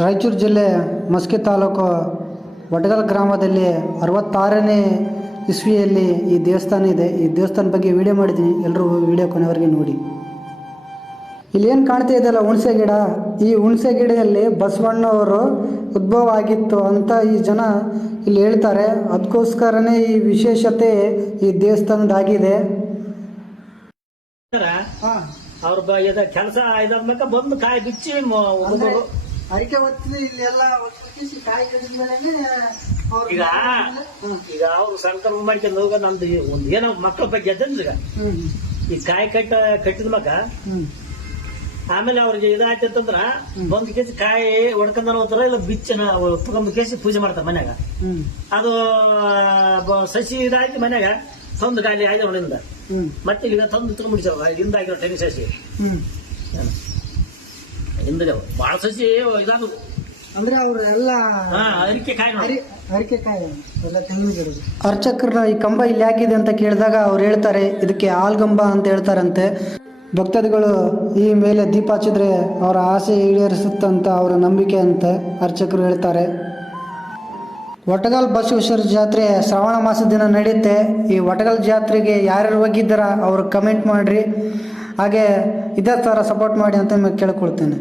ರಾಯಚೂರು ಜಿಲ್ಲೆ ಮಸ್ಕಿ ತಾಲೂಕು ವಡಗಲ್ ಗ್ರಾಮದಲ್ಲಿ ಅರವತ್ತಾರನೇ ಇಸ್ವಿಯಲ್ಲಿ ಈ ದೇವಸ್ಥಾನ ಇದೆ. ಈ ದೇವಸ್ಥಾನ ಬಗ್ಗೆ ವಿಡಿಯೋ ಮಾಡಿದ್ದೀನಿ. ಎಲ್ಲರೂ ವಿಡಿಯೋ ಕೊನೆವರೆಗೆ ನೋಡಿ. ಇಲ್ಲಿ ಏನು ಕಾಣ್ತಾ ಇದೆಯಲ್ಲ ಹುಣಸೆ ಗಿಡ? ಈ ಹುಣಸೆ ಗಿಡದಲ್ಲಿ ಬಸವಣ್ಣವರು ಉದ್ಭವ ಆಗಿತ್ತು ಅಂತ ಈ ಜನ ಇಲ್ಲಿ ಹೇಳ್ತಾರೆ. ಅದಕ್ಕೋಸ್ಕರನೇ ಈ ವಿಶೇಷತೆ ಈ ದೇವಸ್ಥಾನದಾಗಿದೆ. ಅವ್ರ ಕೆಲಸ ಬಂದು ಕಾಯಿ ಬಿಚ್ಚಿ ಅರಿಕೆ ಒತ್ತಿ ಇಲ್ಲೆಲ್ಲ ಕಾಯಿ ಈಗ ಈಗ ಅವ್ರು ಸಂಕಲ್ಪ ಮಾಡ್ಕೊಂಡು ಹೋಗ ನಮ್ದು ಒಂದು ಒಂದ್ ಏನೋ ಮಕ್ಕಳ ಬಗ್ಗೆ ಎದ್ದಂದ್ರೆ ಈಗ. ಈ ಕಾಯಿ ಕಟ್ಟ ಕಟ್ಟಿದ ಮಗ ಆಮೇಲೆ ಅವ್ರಿಗೆ ಇದಾಯ್ತು ಅಂತಂದ್ರ ಒಂದ್ ಕೆಜಿ ಕಾಯಿ ಹೊಡ್ಕೊಂಡ್ ಹೋಗ್ತಾರ ಇಲ್ಲ ಬಿಚ್ಚನ ತಗೊಂಡ್ ಕೆಜಿ ಪೂಜೆ ಮಾಡ್ತಾರ ಮನ್ಯಾಗ. ಅದು ಸಸಿ ಇದಾಯ್ತು ಮನ್ಯಾಗ ತಂದು ಗಾಲಿ ಆಯ್ತು ಅವನಿಂದ. ಮತ್ತೆ ಇಲ್ಲಿಗ ತಂದು ತಗೊಂಡ್ಬಿಡ್ತಾರ ಹಿಂದ ಆಗಿರೋ ಟೆನಿ ಸಸಿ. ಏನು? ಹಿಂದೆ ಬಾಳ ಸಸಿ ಅಂದ್ರೆ ಅವ್ರು ಎಲ್ಲ ಹಾ ಅದಕ್ಕೆ ಕಾಯಿ ನೋಡಿ ಅರಿಕೆಕಾಯಿ ಎಲ್ಲ ತೆಂಗಿನ ಗಿಡಗಳು ಅರ್ಚಕರನ್ನ ಈ ಕಂಬ ಇಲ್ಲಿ ಯಾಕಿದೆ ಅಂತ ಕೇಳಿದಾಗ ಅವ್ರು ಹೇಳ್ತಾರೆ ಇದಕ್ಕೆ ಆಲ್ಗಂಬ ಅಂತ ಹೇಳ್ತಾರಂತೆ. ಭಕ್ತಾದಿಗಳು ಈ ಮೇಲೆ ದೀಪ ಹಚ್ಚಿದ್ರೆ ಅವರ ಆಸೆ ಈಡೇರಿಸುತ್ತಂತ ಅವರ ನಂಬಿಕೆ ಅಂತೆ ಅರ್ಚಕರು ಹೇಳ್ತಾರೆ. ಒಟಗಲ್ ಬಸವೇಶ್ವರ ಜಾತ್ರೆ ಶ್ರಾವಣ ಮಾಸ ದಿನ ನಡೆಯುತ್ತೆ. ಈ ಒಟಗಲ್ ಜಾತ್ರೆಗೆ ಯಾರ್ಯಾರು ಹೋಗಿದ್ದಾರ ಅವರು ಕಮೆಂಟ್ ಮಾಡಿರಿ. ಹಾಗೆ ಇದೇ ಥರ ಸಪೋರ್ಟ್ ಮಾಡಿ ಅಂತ ನಿಮಗೆ ಕೇಳ್ಕೊಳ್ತೇನೆ.